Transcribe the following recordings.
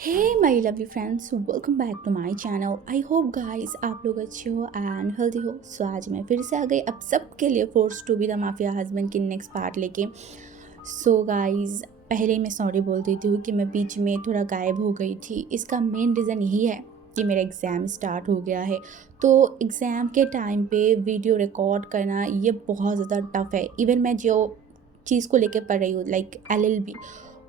Hey my lovely friends, welcome back to my channel. I hope guys आप लोग अच्छे हो एंड हेल्दी हो। सो आज मैं फिर से आ गई अब सबके लिए force to be the mafia husband की नेक्स्ट पार्ट लेके। सो गाइस पहले ही मैं सॉरी बोल देती हूँ कि मैं बीच में थोड़ा गायब हो गई थी। इसका मेन रीज़न यही है कि मेरा एग्ज़ाम स्टार्ट हो गया है। तो एग्ज़ाम के टाइम पे वीडियो रिकॉर्ड करना ये बहुत ज़्यादा टफ है। इवन मैं जो चीज़ को लेकर पढ़ रही हूँ लाइक LLB,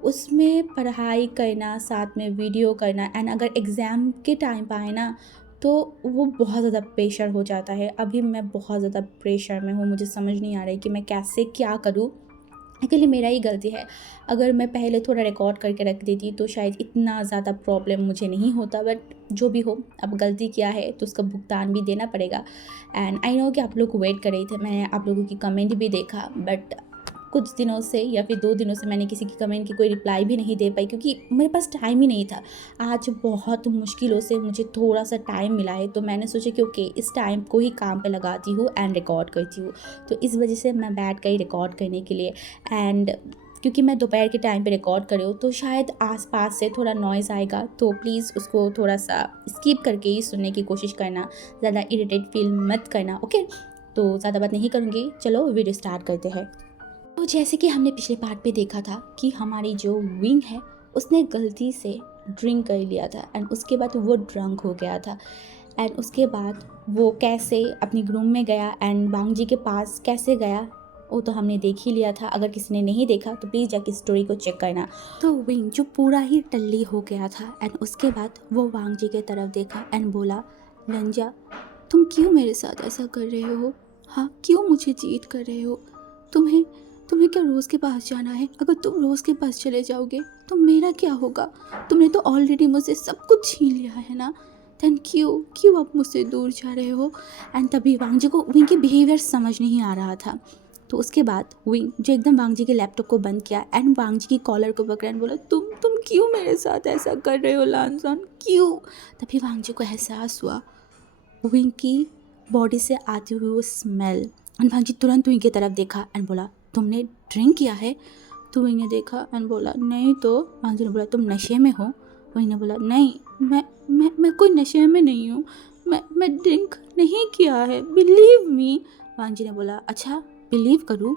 उसमें पढ़ाई करना साथ में वीडियो करना एंड अगर एग्ज़ाम के टाइम पे आए ना तो वो बहुत ज़्यादा प्रेशर हो जाता है। अभी मैं बहुत ज़्यादा प्रेशर में हूँ, मुझे समझ नहीं आ रहा है कि मैं कैसे क्या करूँ। एक्चुअली मेरा ही गलती है। अगर मैं पहले थोड़ा रिकॉर्ड करके रख देती तो शायद इतना ज़्यादा प्रॉब्लम मुझे नहीं होता, बट जो भी हो अब गलती किया है तो उसका भुगतान भी देना पड़ेगा। एंड आई नो कि आप लोग वेट कर रहे थे, मैंने आप लोगों की कमेंट भी देखा, बट कुछ दिनों से या फिर 2 दिनों से मैंने किसी की कमेंट की कोई रिप्लाई भी नहीं दे पाई क्योंकि मेरे पास टाइम ही नहीं था। आज बहुत मुश्किलों से मुझे थोड़ा सा टाइम मिला है, तो मैंने सोचा कि ओके इस टाइम को ही काम पे लगाती हूँ एंड रिकॉर्ड करती हूँ। तो इस वजह से मैं बैठ गई रिकॉर्ड करने के लिए। एंड क्योंकि मैं दोपहर के टाइम पे रिकॉर्ड कर रही हूँ तो शायद आसपास से थोड़ा नॉइज़ आएगा, तो प्लीज़ उसको थोड़ा सा स्किप करके ही सुनने की कोशिश करना, ज़्यादा इरिटेट फील मत करना, ओके। तो ज़्यादा बात नहीं करूँगी, चलो वीडियो स्टार्ट करते हैं। तो जैसे कि हमने पिछले पार्ट पे देखा था कि हमारी जो विंग है उसने गलती से ड्रिंक कर लिया था एंड उसके बाद वो ड्रंक हो गया था। एंड उसके बाद वो कैसे अपनी रूम में गया एंड बांग जी के पास कैसे गया वो तो हमने देख ही लिया था। अगर किसी ने नहीं देखा तो प्लीज़ जाके स्टोरी को चेक करना। तो विंग जो पूरा ही टल्ली हो गया था एंड उसके बाद वो वांग जी के तरफ देखा एंड बोला, लंजा तुम क्यों मेरे साथ ऐसा कर रहे हो? हाँ, क्यों मुझे चीट कर रहे हो? तुम्हें तुम्हें क्या रोज़ के पास जाना है? अगर तुम रोज़ के पास चले जाओगे तो मेरा क्या होगा? तुमने तो ऑलरेडी मुझसे सब कुछ छीन लिया है ना। देन क्यों क्यों आप मुझसे दूर जा रहे हो? एंड तभी वांग जी को विंग के बिहेवियर समझ नहीं आ रहा था। तो उसके बाद विंग जो एकदम वांग जी के लैपटॉप को बंद किया एंड वांग जी की कॉलर को पकड़ा एंड बोला, तुम क्यों मेरे साथ ऐसा कर रहे हो लानजान, क्यों? तभी वांग जी को एहसास हुआ विंग की बॉडी से आती हुई वो स्मेल। एंड वांग जी तुरंत विंग की तरफ देखा एंड बोला, तुमने ड्रिंक किया है? तो विंग ने देखा एंड बोला, नहीं। तो वांग जी ने बोला, तुम नशे में हो? विंग ने बोला, नहीं, मैं कोई नशे में नहीं हूँ। मैं ड्रिंक नहीं किया है, बिलीव मी। वांग जी ने बोला, अच्छा बिलीव करूँ?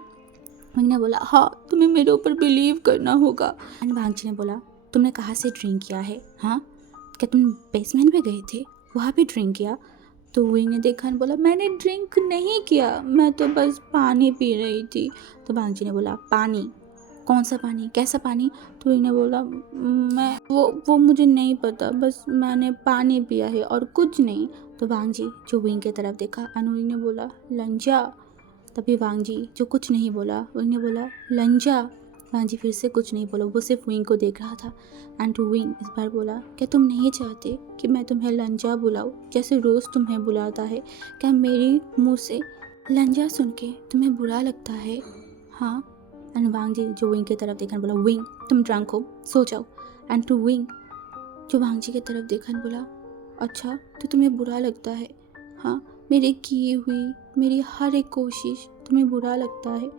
विंग ने बोला, हाँ तुम्हें मेरे ऊपर बिलीव करना होगा। एंड वांग जी ने बोला, तुमने कहाँ से ड्रिंक किया है? हाँ, क्या तुम बेसमेंट में गए थे, वहाँ पे ड्रिंक किया? तो विंग ने देखा और बोला, मैंने ड्रिंक नहीं किया, मैं तो बस पानी पी रही थी। तो वांग जी ने बोला, पानी? कौन सा पानी, कैसा पानी? तो विंग ने बोला, मैं वो मुझे नहीं पता, बस मैंने पानी पिया है और कुछ नहीं। तो वांग जी जो विंग की तरफ देखा और विंग ने बोला, लंजा। तभी वांग जी जो कुछ नहीं बोला, विंग ने बोला, लंजा। वांग जी फिर से कुछ नहीं बोला, वो सिर्फ विंग को देख रहा था। एंड विंग इस बार बोला, क्या तुम नहीं चाहते कि मैं तुम्हें लंजा बुलाऊं जैसे रोज़ तुम्हें बुलाता है? क्या मेरी मुंह से लंजा सुन के तुम्हें बुरा लगता है? हाँ। एंड वांग जी जो विंग की तरफ देखा बोला, विंग तुम ड्रंक हो, सो जाओ। एंड टू विंग जो वांग जी की तरफ देखा बोला, अच्छा तो तुम्हें बुरा लगता है? हाँ, मेरी की हुई मेरी हर एक कोशिश तुम्हें बुरा लगता है?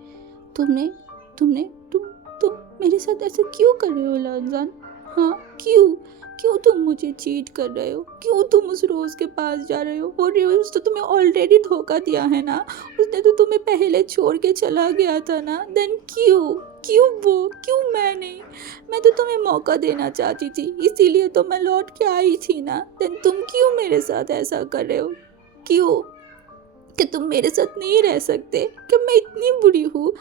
तुमने तुमने तुम तुम मेरे साथ ऐसा क्यों कर रहे हो लानजान? हाँ, क्यों क्यों तुम मुझे चीट कर रहे हो? क्यों तुम उस रोज़ के पास जा रहे हो? वो रोज़ तो तुम्हें ऑलरेडी धोखा दिया है ना, उसने तो तुम्हें पहले छोड़ के चला गया था ना। देन क्यों क्यों वो, क्यों मैं नहीं? मैं तो तुम्हें मौका देना चाहती थी, इसीलिए तो मैं लौट के आई थी ना। देन तुम क्यों मेरे साथ ऐसा कर रहे हो? क्यों? कि तुम मेरे साथ नहीं रह सकते? क्या मैं इतनी बुरी हूँ?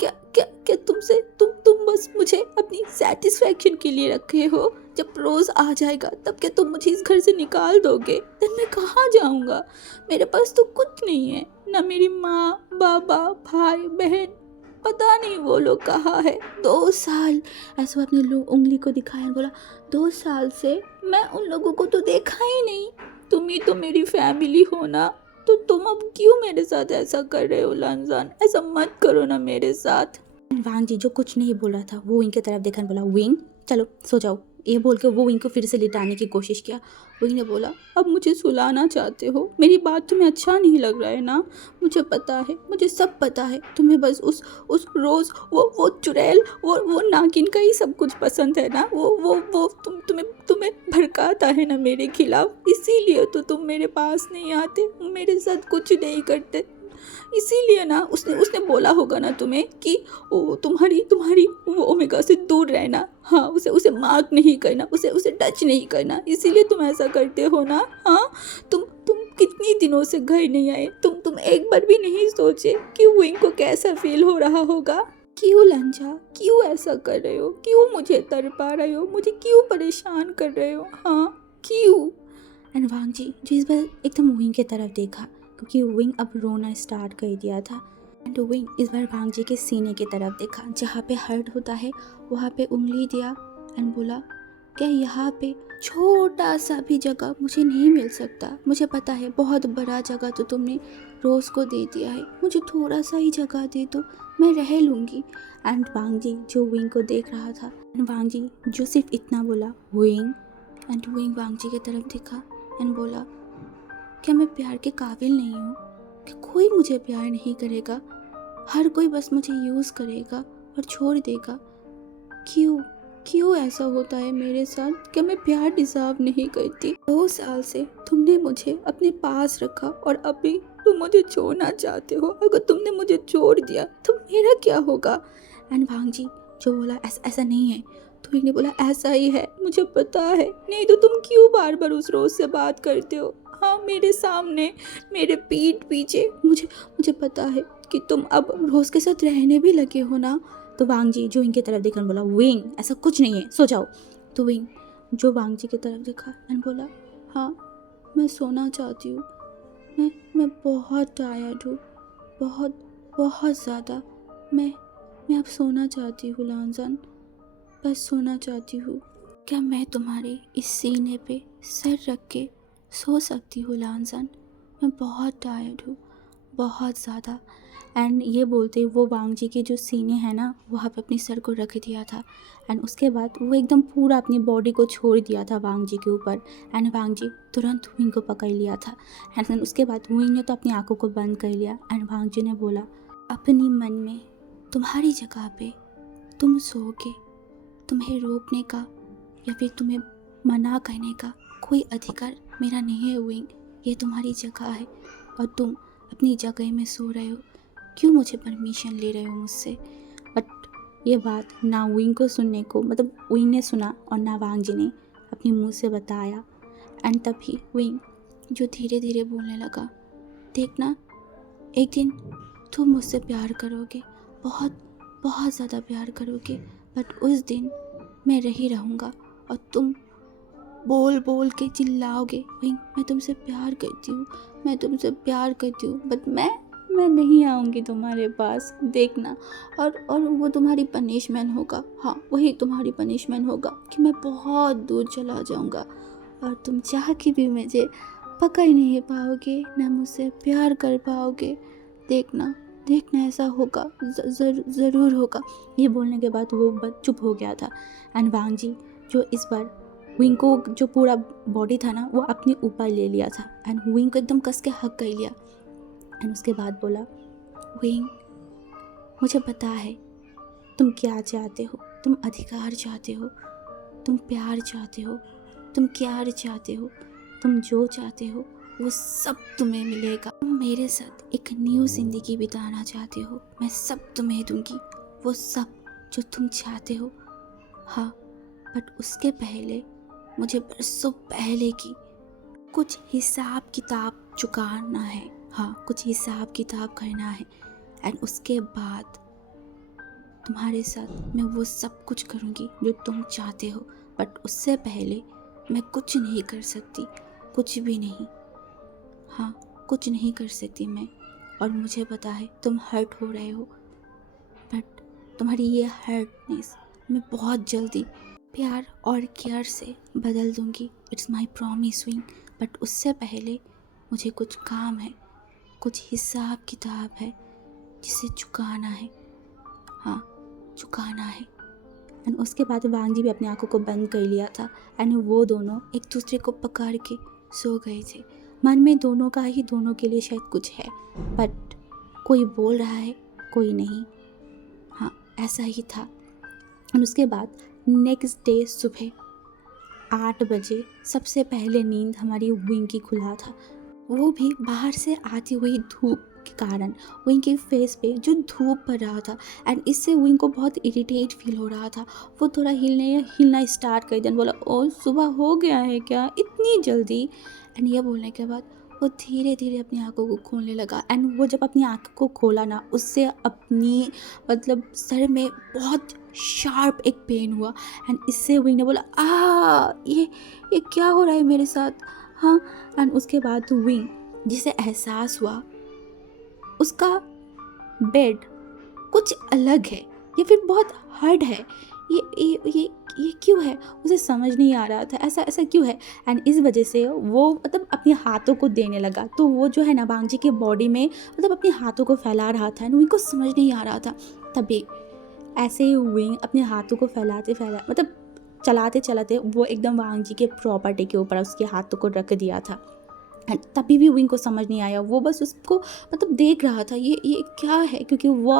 क्या क्या क्या तुमसे तुम बस मुझे अपनी सेटिस्फैक्शन के लिए रखे हो? जब रोज़ आ जाएगा तब क्या तुम मुझे इस घर से निकाल दोगे? देन मैं कहाँ जाऊँगा? मेरे पास तो कुछ नहीं है, ना मेरी माँ बाबा भाई बहन, पता नहीं वो लोग कहाँ है। 2 साल, ऐसा अपने लोग उंगली को दिखाया और बोला, 2 साल से मैं उन लोगों को तो देखा ही नहीं। तुम ही तो मेरी फैमिली हो ना, तो तुम अब क्यों मेरे साथ ऐसा कर रहे हो लानजान? ऐसा मत करो ना मेरे साथ। वांग जी जो कुछ नहीं बोल रहा था वो विंग की तरफ देखा बोला, विंग चलो सो जाओ। ये बोल के वो विंग को फिर से लिटाने की कोशिश किया। विंग ने बोला, अब मुझे सुलाना चाहते हो? मेरी बात तुम्हें अच्छा नहीं लग रहा है ना? मुझे पता है, मुझे सब पता है, तुम्हें बस उस रोज़ वो चुड़ैल वो नागिन का ही सब कुछ पसंद है ना। वो तुम्हें भड़काता है ना मेरे खिलाफ, इसीलिए तो तुम मेरे पास नहीं आते, मेरे साथ कुछ नहीं करते। इसीलिए ना उसने उसने बोला होगा ना तुम्हें कि ओ तुम्हारी तुम्हारी वो ओमेगा से दूर रहना, हाँ उसे उसे मार्क नहीं करना, उसे उसे टच नहीं करना, इसीलिए तुम ऐसा करते हो ना। हाँ तुम कितनी दिनों से घर नहीं आए, तुम एक बार भी नहीं सोचे कि विंग को कैसा फील हो रहा होगा। क्यों लंजा, क्यों ऐसा कर रहे हो, क्यों मुझे तड़पा रहे हो, मुझे क्यों परेशान कर रहे हो, हाँ क्यों। एंड वांग जी जो इस बार एकदम विंग की तरफ देखा, क्योंकि विंग अब रोना स्टार्ट कर दिया था। एंड विंग इस बार वांग जी के सीने की तरफ देखा, जहाँ पे हर्ट होता है वहाँ पे उंगली दिया एंड बोला क्या यहाँ पे छोटा सा भी जगह मुझे नहीं मिल सकता। मुझे पता है बहुत बड़ा जगह तो तुमने रोज़ को दे दिया है, मुझे थोड़ा सा ही जगह दे दो, मैं रह लूँगी। एंड वांग जी जो विंग को देख रहा था, एंड वांग जी जो सिर्फ इतना बोला विंग, एंड विंग वांग जी की तरफ देखा एंड बोला क्या मैं प्यार के काबिल नहीं हूँ, कि कोई मुझे प्यार नहीं करेगा, हर कोई बस मुझे यूज़ करेगा और छोड़ देगा। क्यों क्यों ऐसा होता है मेरे साथ, क्या मैं प्यार डिजर्व नहीं करती। 2 साल से तुमने मुझे अपने पास रखा और अभी तुम मुझे छोड़ना चाहते हो। अगर तुमने मुझे छोड़ दिया तो मेरा क्या होगा। एंड भांग जी जो बोला ऐसा नहीं है, तो इन्हें बोला ऐसा ही है, मुझे पता है, नहीं तो तुम क्यों बार बार उस रोज से बात करते हो, हाँ मेरे सामने, मेरे पीठ पीछे। मुझे पता है कि तुम अब रोज के साथ रहने भी लगे हो ना। तो वांग जी जो इनकी तरफ देखकर बोला विंग ऐसा कुछ नहीं है, सो जाओ। तो विंग जो वांग जी की तरफ देखा एंड बोला हाँ मैं सोना चाहती हूँ, मैं बहुत टायर्ड हूँ, बहुत बहुत ज़्यादा। मैं अब सोना चाहती हूँ लांजन, बस सोना चाहती हूँ। क्या मैं तुम्हारे इस सीने पे सर रख के सो सकती हूँ लांजन, मैं बहुत टायर्ड हूँ, बहुत ज़्यादा। एंड ये बोलते वो वांग जी के जो सीने हैं ना वहाँ पे अपनी सर को रख दिया था। एंड उसके बाद वो एकदम पूरा अपनी बॉडी को छोड़ दिया था वांग जी के ऊपर। एंड वांग जी तुरंत विंग को पकड़ लिया था। एंड उसके बाद विंग ने तो अपनी आंखों को बंद कर लिया। एंड वांग जी ने बोला अपनी मन में तुम्हारी जगह पे तुम सोओगे, तुम्हें रोकने का या फिर तुम्हें मना करने का कोई अधिकार मेरा नहीं है विंग, ये तुम्हारी जगह है और तुम अपनी जगह में सो रहे हो, क्यों मुझे परमिशन ले रहे हो मुझसे। बट ये बात ना विंग को सुनने को, मतलब विंग ने सुना और ना वांग जी ने अपने मुंह से बताया। एंड तभी विंग जो धीरे धीरे बोलने लगा देखना एक दिन तुम मुझसे प्यार करोगे, बहुत बहुत ज़्यादा प्यार करोगे, बट उस दिन मैं रही रहूँगा और तुम बोल बोल के चिल्लाओगे विंग मैं तुमसे प्यार करती हूँ, मैं तुमसे प्यार करती हूँ, बट मैं नहीं आऊँगी तुम्हारे पास, देखना। और वो तुम्हारी पनिशमेंट होगा, हाँ वही तुम्हारी पनिशमेंट होगा कि मैं बहुत दूर चला जाऊँगा और तुम चाह के भी मुझे पकड़ नहीं पाओगे, ना मुझसे प्यार कर पाओगे, देखना देखना ऐसा होगा, ज़रूर होगा। ये बोलने के बाद वो चुप हो गया था। एंड वांग जी जो इस बार विंग को जो पूरा बॉडी था ना वो अपने ऊपर ले लिया था एंड विंग को एकदम कस के हक कर लिया। एंड उसके बाद बोला विंग मुझे पता है तुम क्या चाहते हो, तुम अधिकार चाहते हो, तुम प्यार चाहते हो, तुम प्यार चाहते हो, तुम जो चाहते हो वो सब तुम्हें मिलेगा। तुम मेरे साथ एक न्यू ज़िंदगी बिताना चाहते हो, मैं सब तुम्हें दूंगी, वो सब जो तुम चाहते हो। हाँ बट उसके पहले मुझे बरसों पहले की कुछ हिसाब किताब चुकाना है, हाँ कुछ हिसाब किताब करना है। एंड उसके बाद तुम्हारे साथ मैं वो सब कुछ करूँगी जो तुम चाहते हो, बट उससे पहले मैं कुछ नहीं कर सकती, कुछ भी नहीं, हाँ कुछ नहीं कर सकती मैं। और मुझे पता है तुम हर्ट हो रहे हो, बट तुम्हारी ये हर्टनेस मैं बहुत जल्दी प्यार और केयर से बदल दूँगी, it's my promise wing. But उससे पहले मुझे कुछ काम है, कुछ हिसाब किताब है जिसे चुकाना है, हाँ चुकाना है। एंड उसके बाद वांग जी भी अपनी आंखों को बंद कर लिया था एंड वो दोनों एक दूसरे को पकड़ के सो गए थे। मन में दोनों का ही दोनों के लिए शायद कुछ है, बट कोई बोल रहा है कोई नहीं, हाँ ऐसा ही था। और उसके बाद नेक्स्ट डे सुबह 8 बजे सबसे पहले नींद हमारी विंग की खुला था, वो भी बाहर से आती हुई धूप के कारण। विंग के फेस पे जो धूप पड़ रहा था एंड इससे विंग को बहुत इरिटेट फील हो रहा था। वो थोड़ा हिलना स्टार्ट कर दिया, बोला ओ सुबह हो गया है क्या इतनी जल्दी। एंड ये बोलने के बाद वो धीरे धीरे अपनी आंखों को खोलने लगा। एंड वो जब अपनी आंखों को खोला ना, उससे अपनी मतलब सर में बहुत शार्प एक पेन हुआ। एंड इससे विंग ने बोला ये क्या हो रहा है मेरे साथ, हाँ। एंड उसके बाद विंग जिसे एहसास हुआ उसका बेड कुछ अलग है या फिर बहुत हार्ड है। ये क्यों है, उसे समझ नहीं आ रहा था ऐसा ऐसा क्यों है। एंड इस वजह से वो मतलब अपने हाथों को देने लगा, तो वो जो है ना बांगजी के बॉडी में मतलब अपने हाथों को फैला रहा था एंड उनको समझ नहीं आ रहा था। तभी ऐसे ही विंग अपने हाथों को फैलाते मतलब चलाते चलाते वो एकदम वांगजी के प्रॉपर्टी के ऊपर उसके हाथों को रख दिया था। एंड तभी भी विंग को समझ नहीं आया, वो बस उसको मतलब देख रहा था ये क्या है, क्योंकि वो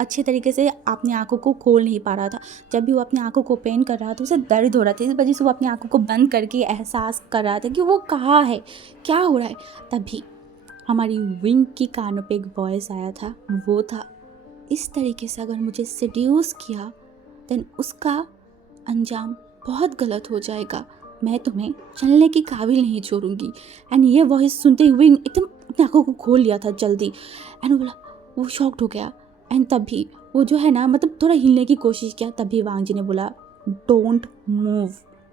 अच्छे तरीके से अपनी आंखों को खोल नहीं पा रहा था। जब भी वो अपनी आंखों को ओपन कर रहा था उसे दर्द हो रहा था, इस वजह से वो अपनी आंखों को बंद करके एहसास कर रहा था कि वो कहाँ है, क्या हो रहा है। तभी हमारी विंग की कानों पे एक वॉइस आया था, वो था इस तरीके से अगर मुझे सेड्यूस किया देन उसका अंजाम बहुत गलत हो जाएगा, मैं तुम्हें चलने के काबिल नहीं छोड़ूंगी। एंड ये वॉइस सुनते हुए एकदम अपनी आंखों को खोल लिया था जल्दी। एंड वो शॉक्ड हो गया। एंड तभी वो जो है ना मतलब थोड़ा हिलने की कोशिश किया, तभी वांगजी ने बोला डोंट मूव,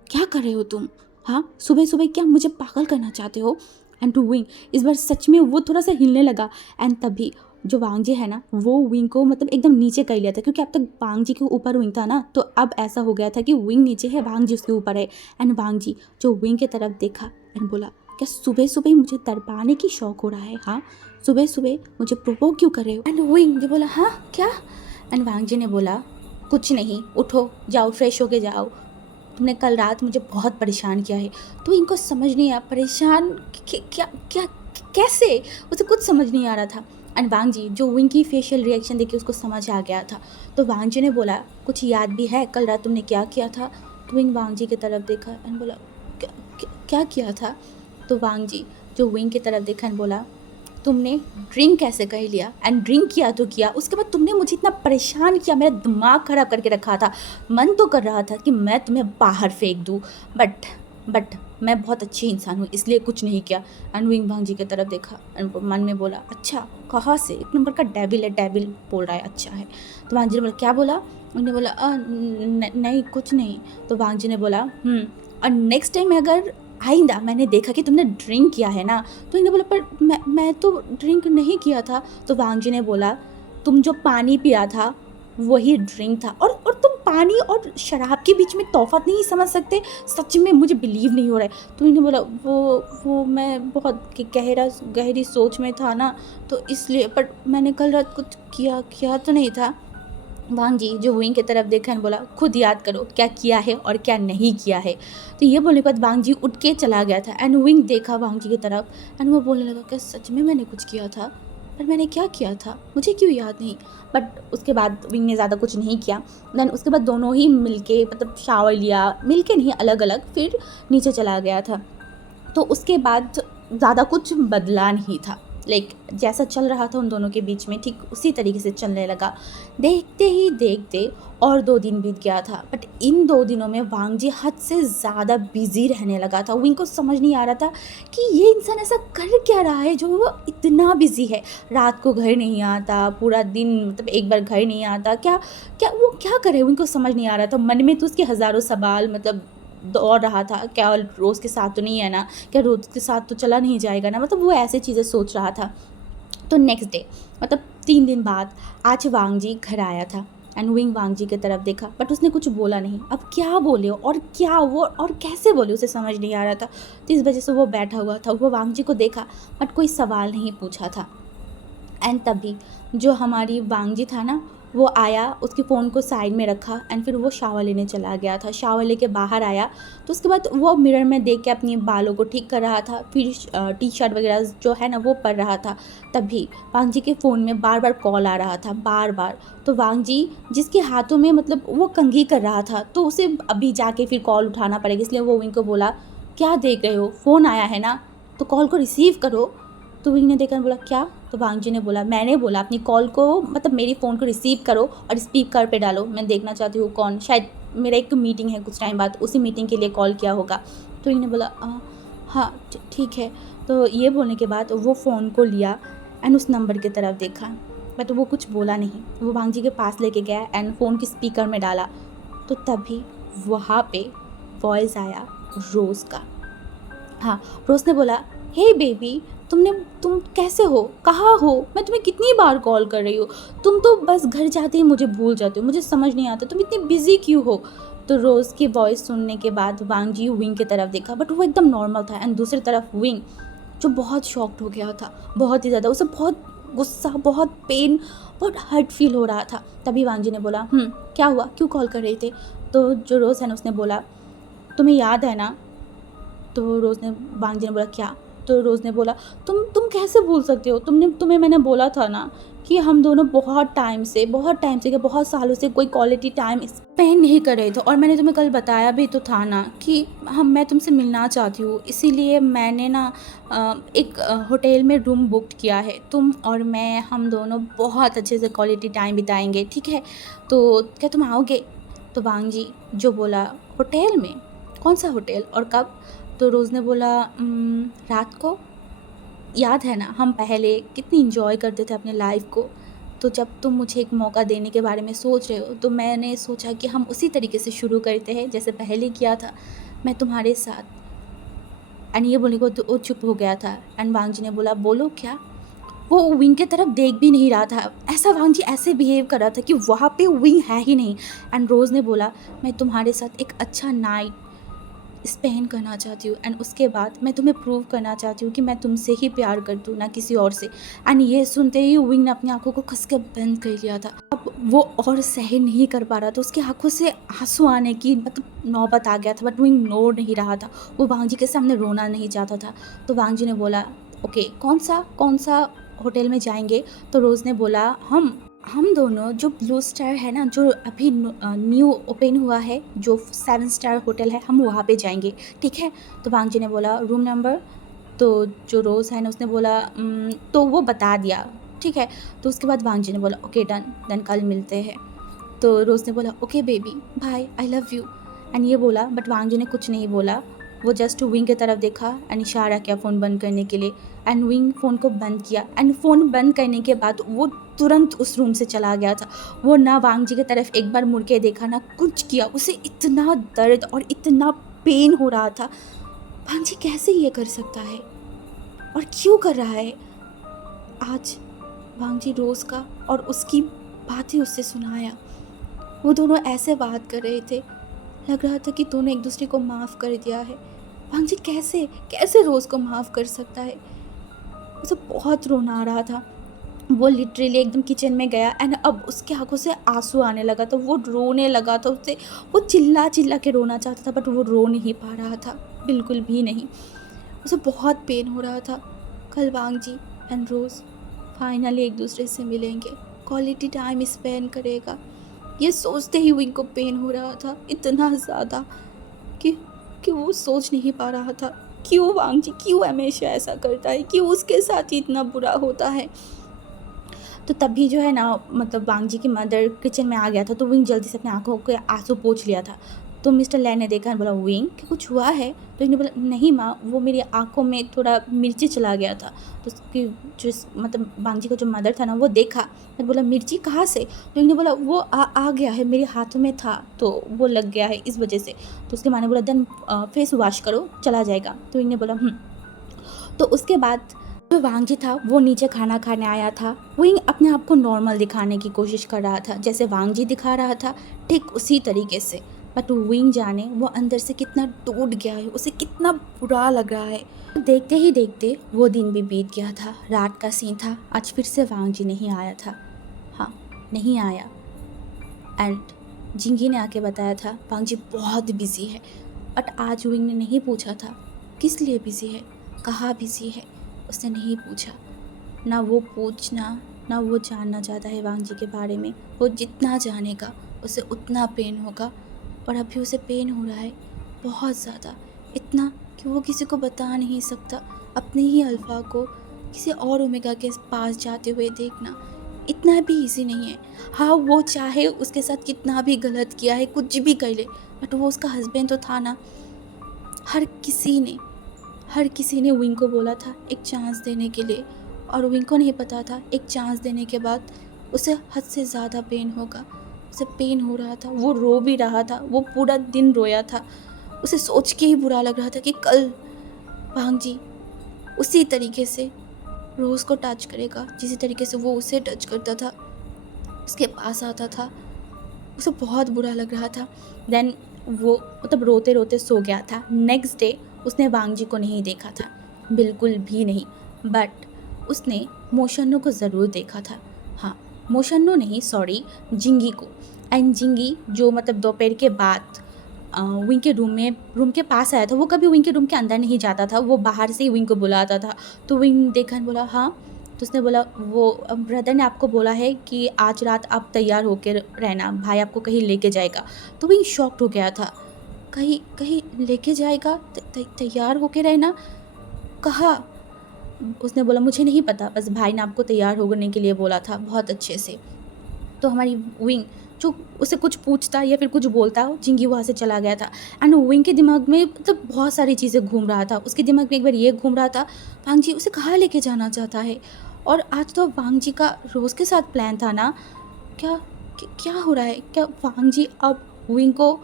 क्या कर रहे हो तुम, हाँ सुबह सुबह क्या मुझे पागल करना चाहते हो। एंड टू विंग इस बार सच में वो थोड़ा सा हिलने लगा। एंड तभी जो वांगजी है ना वो विंग को मतलब एकदम नीचे कर लिया था, क्योंकि अब तक वांगजी के ऊपर विंग था ना, तो अब ऐसा हो गया था कि विंग नीचे है वांगजी उसके ऊपर है। एंड वांगजी जो विंग की तरफ देखा एंड बोला क्या सुबह सुबह मुझे तड़पाने की शौक हो रहा है, हाँ सुबह सुबह मुझे प्रोवोक क्यों कर रहे हो। एंड विंग जो बोला हाँ क्या। एंड वांगजी ने बोला कुछ नहीं, उठो जाओ फ्रेश होके जाओ, तुमने कल रात मुझे बहुत परेशान किया है। तो इनको समझ नहीं आया परेशान क्या क्या कैसे, उसे कुछ समझ नहीं आ रहा था। एंड वांगजी जो विंग की फेशियल रिएक्शन देख के उसको समझ आ गया था, तो वांगजी ने बोला कुछ याद भी है कल रात तुमने क्या किया था। तो विंग वांगजी की तरफ देखा एंड बोला क्या किया था। तो वांगजी जो विंग की तरफ देखा एंड बोला तुमने ड्रिंक कैसे कर लिया, एंड ड्रिंक किया तो किया, उसके बाद तुमने मुझे इतना परेशान किया, मेरा दिमाग ख़राब करके रखा था, मन तो कर रहा था कि मैं तुम्हें बाहर फेंक दूँ, बट मैं बहुत अच्छी इंसान हूँ इसलिए कुछ नहीं किया। एंड विंग वांगजी की तरफ देखा एंड मन में बोला अच्छा कहाँ से, एक नंबर का डेविल है, डेविल बोल रहा है अच्छा है। तो वांगजी ने बोला क्या बोला, उन्होंने बोला नहीं कुछ नहीं। तो वांगजी ने बोला और नेक्स्ट टाइम अगर आइंदा मैंने देखा कि तुमने ड्रिंक किया है ना, तो इन्हें बोला पर मैं तो ड्रिंक नहीं किया था। तो वांगजी ने बोला तुम जो पानी पिया था वही ड्रिंक था, और तुम पानी और शराब के बीच में तौफात नहीं समझ सकते, सच में मुझे बिलीव नहीं हो रहा है। तो इन्हें बोला वो मैं बहुत गहरी सोच में था ना, तो इसलिए, पर मैंने कल रात कुछ किया तो नहीं था। वांगजी जो विंग की तरफ देखा और बोला खुद याद करो क्या किया है और क्या नहीं किया है। तो ये बोलने के बाद वांगजी उठ के चला गया था एंड विंग देखा वांगजी की तरफ एंड वो बोलने लगा क्या सच में मैंने कुछ किया था, पर मैंने क्या किया था मुझे क्यों याद नहीं। बट उसके बाद विंग ने ज़्यादा कुछ नहीं किया। देन उसके बाद दोनों ही मिलके मतलब शावर लिया, मिलके नहीं अलग अलग, फिर नीचे चला गया था। तो उसके बाद ज़्यादा कुछ बदला नहीं था, लाइक जैसा चल रहा था उन दोनों के बीच में ठीक उसी तरीके से चलने लगा। देखते ही देखते और 2 दिन बीत गया था, बट इन 2 दिनों में वांगजी हद से ज़्यादा बिजी रहने लगा था। विंग को समझ नहीं आ रहा था कि ये इंसान ऐसा कर क्या रहा है जो वो इतना बिजी है, रात को घर नहीं आता, पूरा दिन मतलब एक बार घर नहीं आता, क्या क्या वो क्या करे, विंग को समझ नहीं आ रहा था। मन में तो उसके हज़ारों सवाल मतलब दौड़ रहा था, क्या रोज़ के साथ तो नहीं है ना, क्या रोज़ के साथ तो चला नहीं जाएगा ना, मतलब वो ऐसे चीज़ें सोच रहा था। तो नेक्स्ट डे मतलब 3 दिन बाद आज वांगजी घर आया था एंड विंग वांगजी की तरफ देखा, बट उसने कुछ बोला नहीं। अब क्या बोले और क्या वो और कैसे बोले उसे समझ नहीं आ रहा था, तो इस वजह से वो बैठा हुआ था। वो वांगजी को देखा बट कोई सवाल नहीं पूछा था। एंड तभी जो हमारी वांगजी था ना वो आया, उसके फ़ोन को साइड में रखा एंड फिर वो शावर लेने चला गया था। शावर लेके बाहर आया तो उसके बाद वो मिरर में देख के अपने बालों को ठीक कर रहा था, फिर टी शर्ट वगैरह जो है ना वो पढ़ रहा था। तभी वांग जी के फ़ोन में बार बार कॉल आ रहा था, बार बार। तो वांग जी जिसके हाथों में मतलब वो कंघी कर रहा था, तो उसे अभी जाके फिर कॉल उठाना पड़ेगा, इसलिए वो विंग को बोला, क्या देख रहे हो, फ़ोन आया है ना तो कॉल को रिसीव करो। तो विंग ने देखकर बोला, क्या? तो वांग जी ने बोला, मैंने बोला अपनी कॉल को मतलब मेरी फ़ोन को रिसीव करो और स्पीकर पे डालो, मैं देखना चाहती हूँ कौन, शायद मेरा एक मीटिंग है कुछ टाइम बाद, उसी मीटिंग के लिए कॉल किया होगा। तो विंग ने बोला, हाँ ठीक है। तो ये बोलने के बाद वो फ़ोन को लिया एंड उस नंबर की तरफ देखा, बट वो कुछ बोला नहीं। वो वांग जी के पास लेके गया एंड फ़ोन की स्पीकर में डाला। तो तभी वहाँ पे वॉइस आया रोज़ का। हाँ, रोज़ ने बोला, हे बेबी, तुम कैसे हो, कहाँ हो, मैं तुम्हें कितनी बार कॉल कर रही हूँ, तुम तो बस घर जाते ही मुझे भूल जाते हो, मुझे समझ नहीं आता तुम इतनी बिजी क्यों हो। तो रोज़ की वॉइस सुनने के बाद वांग जी विंग की तरफ देखा, बट वो एकदम नॉर्मल था एंड दूसरी तरफ विंग जो बहुत शॉक्ड हो गया था, बहुत ही ज़्यादा। उसे बहुत गुस्सा, बहुत पेन, बहुत हर्ट फील हो रहा था। तभी वांग जी ने बोला, क्या हुआ, क्यों कॉल कर रहे थे? तो जो रोज़ है ना उसने बोला, तुम्हें याद है ना? तो रोज़ ने वांग जी ने बोला, क्या? तो रोज़ ने बोला, तुम कैसे भूल सकते हो, तुम्हें मैंने बोला था ना कि हम दोनों बहुत टाइम से क्या बहुत सालों से कोई क्वालिटी टाइम स्पेंड नहीं कर रहे थे, और मैंने तुम्हें कल बताया भी तो था ना कि मैं तुमसे मिलना चाहती हूँ, इसीलिए मैंने ना एक होटल में रूम बुक किया है। तुम और मैं, हम दोनों बहुत अच्छे से क्वालिटी टाइम बिताएंगे, ठीक है? तो क्या तुम आओगे? तो वांग जी जो बोला, होटल में? कौन सा होटल और कब? तो रोज़ ने बोला, रात को, याद है ना हम पहले कितनी इन्जॉय करते थे अपने लाइफ को। तो जब तुम मुझे एक मौका देने के बारे में सोच रहे हो तो मैंने सोचा कि हम उसी तरीके से शुरू करते हैं जैसे पहले किया था, मैं तुम्हारे साथ। एंड ये बोलने को तो वो चुप हो गया था एंड वांग जी ने बोला, बोलो क्या? वो विंग की तरफ देख भी नहीं रहा था, ऐसा वांग जी ऐसे बिहेव कर रहा था कि वहाँ पे विंग है ही नहीं। एंड रोज़ ने बोला, मैं तुम्हारे साथ एक अच्छा नाइट स्पेंड करना चाहती हूँ एंड उसके बाद मैं तुम्हें प्रूव करना चाहती हूँ कि मैं तुमसे ही प्यार करती हूँ, ना किसी और से। एंड ये सुनते ही विंग ने अपनी आंखों को कस के बंद कर लिया था। अब वो और सहन नहीं कर पा रहा था, उसकी आंखों से आंसू आने की मतलब नौबत आ गया था, बट विंग रो नहीं रहा था, वो वांग जी के सामने रोना नहीं चाहता था। तो वांग जी ने बोला, ओके, कौन सा होटल में जाएंगे? तो रोज़ ने बोला, हम दोनों जो ब्लू स्टार है ना, जो अभी न्यू ओपन हुआ है, जो 7 स्टार होटल है, हम वहाँ पे जाएंगे, ठीक है? तो वांग जी ने बोला, रूम नंबर? तो जो रोज़ है ना उसने बोला, तो वो बता दिया, ठीक है? तो उसके बाद वांग जी ने बोला, ओके डन कल मिलते हैं। तो रोज़ ने बोला, okay baby bye, I love you, and ये बोला, बट वांग जी ने कुछ नहीं बोला। वो जस्ट विंग की तरफ देखा एंड इशारा किया फ़ोन बंद करने के लिए एंड विंग फ़ोन को बंद किया एंड फ़ोन बंद करने के बाद वो तुरंत उस रूम से चला गया था। वो ना वांग जी की तरफ एक बार मुड़ के देखा, ना कुछ किया। उसे इतना दर्द और इतना पेन हो रहा था, वांग जी कैसे ये कर सकता है और क्यों कर रहा है? आज वांग जी रोज़ का और उसकी बातें उससे सुनाया। वो दोनों ऐसे बात कर रहे थे, लग रहा था कि दोनों एक दूसरे को माफ़ कर दिया है। वांग जी कैसे कैसे रोज़ को माफ़ कर सकता है? उसे बहुत रोना आ रहा था। वो लिटरली एकदम किचन में गया एंड अब उसकी आंखों से आंसू आने लगा, तो वो रोने लगा। तो उससे वो चिल्ला चिल्ला के रोना चाहता था, बट वो रो नहीं पा रहा था, बिल्कुल भी नहीं। उसे बहुत पेन हो रहा था। कल वांग जी एंड रोज़ फाइनली एक दूसरे से मिलेंगे, क्वालिटी टाइम स्पेंड करेगा। ये सोचते ही विंग को पेन हो रहा था इतना ज़्यादा कि वो सोच नहीं पा रहा था, क्यों वांग जी क्यों हमेशा ऐसा करता है, क्यों उसके साथ ही इतना बुरा होता है। तो तभी जो है ना मतलब वांग जी की मदर किचन में आ गया था, तो विंग जल्दी से अपनी आंखों के आंसू पोंछ लिया था। तो मिस्टर लैन ने देखा और बोला, विंग क्या कुछ हुआ है? तो इन्हें बोला, नहीं माँ, वो मेरी आंखों में थोड़ा मिर्ची चला गया था। तो उसकी जो मतलब वांग जी का जो मदर था ना वो देखा, फिर बोला, मिर्ची कहाँ से? तो इन्हें बोला, वो आ गया है, मेरे हाथों में था तो वो लग गया है इस वजह से। तो उसके माँ ने बोला, देन फेस वॉश करो, चला जाएगा। तो इन्हें बोला, तो उसके बाद जो वांग जी था वो नीचे खाना खाने आया था। विंग अपने आप को नॉर्मल दिखाने की कोशिश कर रहा था, जैसे वांग जी दिखा रहा था ठीक उसी तरीके से। बट विंग जाने वो अंदर से कितना टूट गया है, उसे कितना बुरा लग रहा है। देखते ही देखते वो दिन भी बीत गया था, रात का सीन था। आज फिर से वांग जी नहीं आया था। हाँ, नहीं आया। एंड जिंगी ने आके बताया था वांग जी बहुत बिज़ी है। बट आज विंग ने नहीं पूछा था किस लिए बिज़ी है, कहाँ बिज़ी है, उसने नहीं पूछा। ना वो पूछना ना वो जानना चाहता है वांग जी के बारे में। वो जितना जानेगा उसे उतना पेन होगा, और अभी उसे पेन हो रहा है बहुत ज़्यादा, इतना कि वो किसी को बता नहीं सकता। अपने ही अल्फा को किसी और ओमेगा के पास जाते हुए देखना इतना भी इजी नहीं है। हाँ, वो चाहे उसके साथ कितना भी गलत किया है, कुछ भी कर ले, बट वो उसका हस्बैंड तो था ना। हर किसी ने हर किसी ने विंग को बोला था एक चांस देने के लिए, और विंग को नहीं पता था एक चांस देने के बाद उसे हद से ज़्यादा पेन होगा। उसे पेन हो रहा था, वो रो भी रहा था, वो पूरा दिन रोया था। उसे सोच के ही बुरा लग रहा था कि कल भांग जी उसी तरीके से रोज़ को टच करेगा जिसी तरीके से वो उसे टच करता था, उसके पास आता था। उसे बहुत बुरा लग रहा था। देन वो मतलब रोते रोते सो गया था। नेक्स्ट डे उसने वांग जी को नहीं देखा था, बिल्कुल भी नहीं। बट उसने मोशन्नो को ज़रूर देखा था। हाँ, मोशन्नो नहीं, सॉरी, जिंगी को। एंड जिंगी जो मतलब दोपहर के बाद विंग के रूम के पास आया था। वो कभी विंग के रूम के अंदर नहीं जाता था, वो बाहर से ही विंग को बुलाता था। तो विंग देखा, बोला हाँ। तो उसने बोला वो ब्रदर ने आपको बोला है कि आज रात आप तैयार होकर रहना, भाई आपको कहीं लेके जाएगा। तो विंग शॉक्ड हो गया था। कहीं कहीं लेके जाएगा, तैयार होके रहना, कहा? उसने बोला मुझे नहीं पता, बस भाई ने आपको तैयार होने के लिए बोला था बहुत अच्छे से। तो हमारी विंग जो उसे कुछ पूछता या फिर कुछ बोलता, जिंगी वहाँ से चला गया था। एंड विंग के दिमाग में मतलब बहुत सारी चीज़ें घूम रहा था। उसके दिमाग में एक बार ये घूम रहा था वांग जी उसे कहाँ लेके जाना चाहता है। और आज तो वांग जी का रोज़ के साथ प्लान था ना, क्या हो रहा है? क्या वांग जी अब विंग को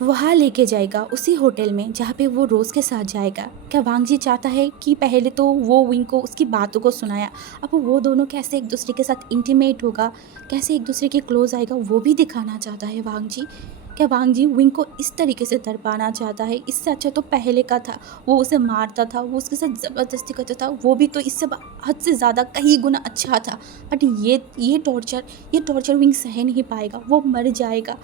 वहाँ लेके जाएगा उसी होटल में जहाँ पे वो रोज़ के साथ जाएगा? क्या वांग जी चाहता है कि पहले तो वो विंग को उसकी बातों को सुनाया, अब वो दोनों कैसे एक दूसरे के साथ इंटीमेट होगा, कैसे एक दूसरे के क्लोज आएगा, वो भी दिखाना चाहता है वांग जी? क्या वांग जी विंग को इस तरीके से तड़पाना चाहता है? इससे अच्छा तो पहले का था, वो उसे मारता था, वो उसके साथ ज़बरदस्ती करता था, वो भी तो इससे हद से ज़्यादा कई गुना अच्छा था। बट ये टॉर्चर विंग सह नहीं पाएगा, वो मर जाएगा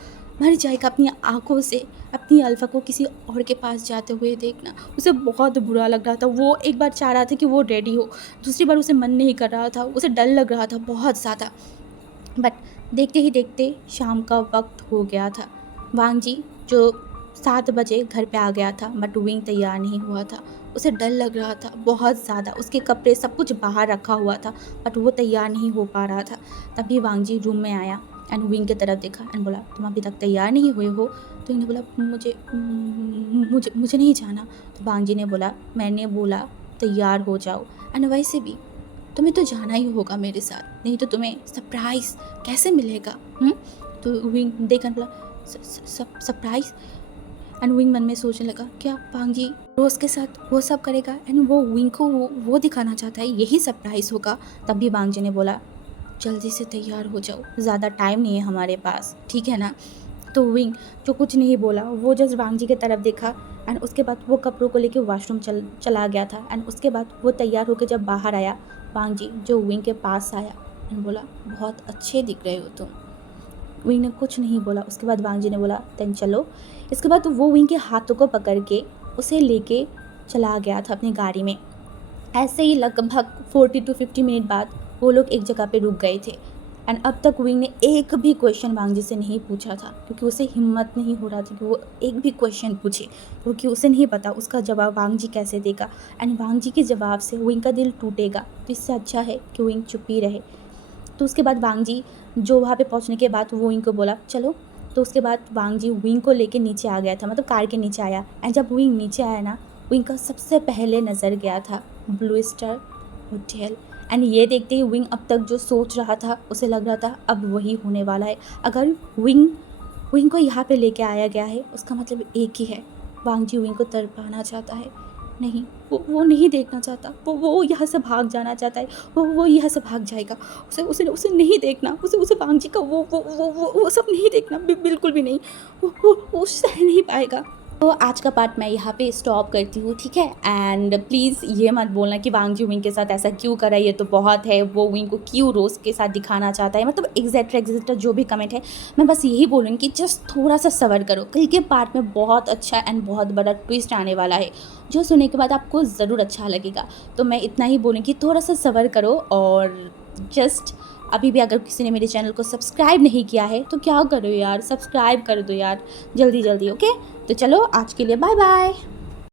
अपनी आँखों से अपनी अल्फा को किसी और के पास जाते हुए देखना। उसे बहुत बुरा लग रहा था। वो एक बार चाह रहा था कि वो रेडी हो, दूसरी बार उसे मन नहीं कर रहा था, उसे डर लग रहा था बहुत ज़्यादा। बट देखते ही देखते शाम का वक्त हो गया था। वांग जी जो 7 बजे घर पे आ गया था, बट विंग तैयार नहीं हुआ था। उसे डर लग रहा था बहुत ज़्यादा, उसके कपड़े सब कुछ बाहर रखा हुआ था, बट वो तैयार नहीं हो पा रहा था। तभी वांग जी रूम में आया एंड विंग की तरफ देखा एंड बोला तुम अभी तक तैयार नहीं हुए हो? तो इन्हें बोला मुझे नहीं जाना। तो वांग जी ने बोला मैंने बोला तैयार हो जाओ, एंड वैसे भी तुम्हें तो जाना ही होगा मेरे साथ, नहीं तो तुम्हें सरप्राइज़ कैसे मिलेगा? तो विंग देखकर बोला सरप्राइज़। एंड विंग मन में सोचने लगा क्या वांग जी रोज़ के साथ वो सब करेगा एंड वो विंग को वो दिखाना चाहता है, यही सरप्राइज़ होगा। तभी वांग जी ने बोला जल्दी से तैयार हो जाओ, ज़्यादा टाइम नहीं है हमारे पास, ठीक है ना? तो विंग जो कुछ नहीं बोला, वो जस्ट वांग जी की तरफ देखा एंड उसके बाद वो कपड़ों को लेके वॉशरूम चला गया था। एंड उसके बाद वो तैयार होकर जब बाहर आया, वांग जी जो विंग के पास आया एंड बोला बहुत अच्छे दिख रहे हो तुम। विंग ने कुछ नहीं बोला। उसके बाद वांग जी ने बोला देन चलो। इसके बाद वो विंग के हाथों को पकड़ के उसे लेके चला गया था अपनी गाड़ी में। ऐसे ही लगभग 40 to 50 मिनट बाद वो लोग एक जगह पे रुक गए थे। एंड अब तक विंग ने एक भी क्वेश्चन वांग जी से नहीं पूछा था, क्योंकि उसे हिम्मत नहीं हो रहा था कि वो एक भी क्वेश्चन पूछे, क्योंकि उसे नहीं पता उसका जवाब वांग जी कैसे देगा एंड वांग जी के जवाब से विंग का दिल टूटेगा। तो इससे अच्छा है कि विंग चुप ही रहे। तो उसके बाद वांग जी जो वहाँ पे पहुँचने के बाद वो विंग को बोला चलो। तो उसके बाद वांग जी विंग को लेके नीचे आ गया था, मतलब कार के नीचे आया। एंड जब विंग नीचे आया ना, विंग का सबसे पहले नज़र गया था ब्लू स्टार होटल। एंड ये देखते ही विंग अब तक जो सोच रहा था उसे लग रहा था अब वही होने वाला है। अगर विंग को यहाँ पे लेके आया गया है उसका मतलब एक ही है, वांग जी विंग को तड़पाना चाहता है। नहीं, वो नहीं देखना चाहता, वो यहाँ से भाग जाना चाहता है। वो यहाँ से भाग जाएगा। उसे नहीं देखना, उसे वांग जी का वो सब नहीं देखना, बिल्कुल भी नहीं। वो सह नहीं पाएगा। तो आज का पार्ट मैं यहाँ पे स्टॉप करती हूँ, ठीक है। एंड प्लीज़ ये मत बोलना कि वांग जुमिन के साथ ऐसा क्यों करा, ये तो बहुत है, वो विंग को क्यों रोज़ के साथ दिखाना चाहता है, मतलब एग्जैक्ट्रा जो भी कमेंट है, मैं बस यही बोलूँगी कि जस्ट थोड़ा सा सब्र करो। कल के पार्ट में बहुत अच्छा एंड बहुत बड़ा ट्विस्ट आने वाला है, जो सुनने के बाद आपको ज़रूर अच्छा लगेगा। तो मैं इतना ही बोलूँगी, थोड़ा सा सब्र करो। और जस्ट अभी भी अगर किसी ने मेरे चैनल को सब्सक्राइब नहीं किया है तो क्या करो यार, सब्सक्राइब कर दो यार, जल्दी जल्दी। ओके, तो चलो आज के लिए बाय बाय।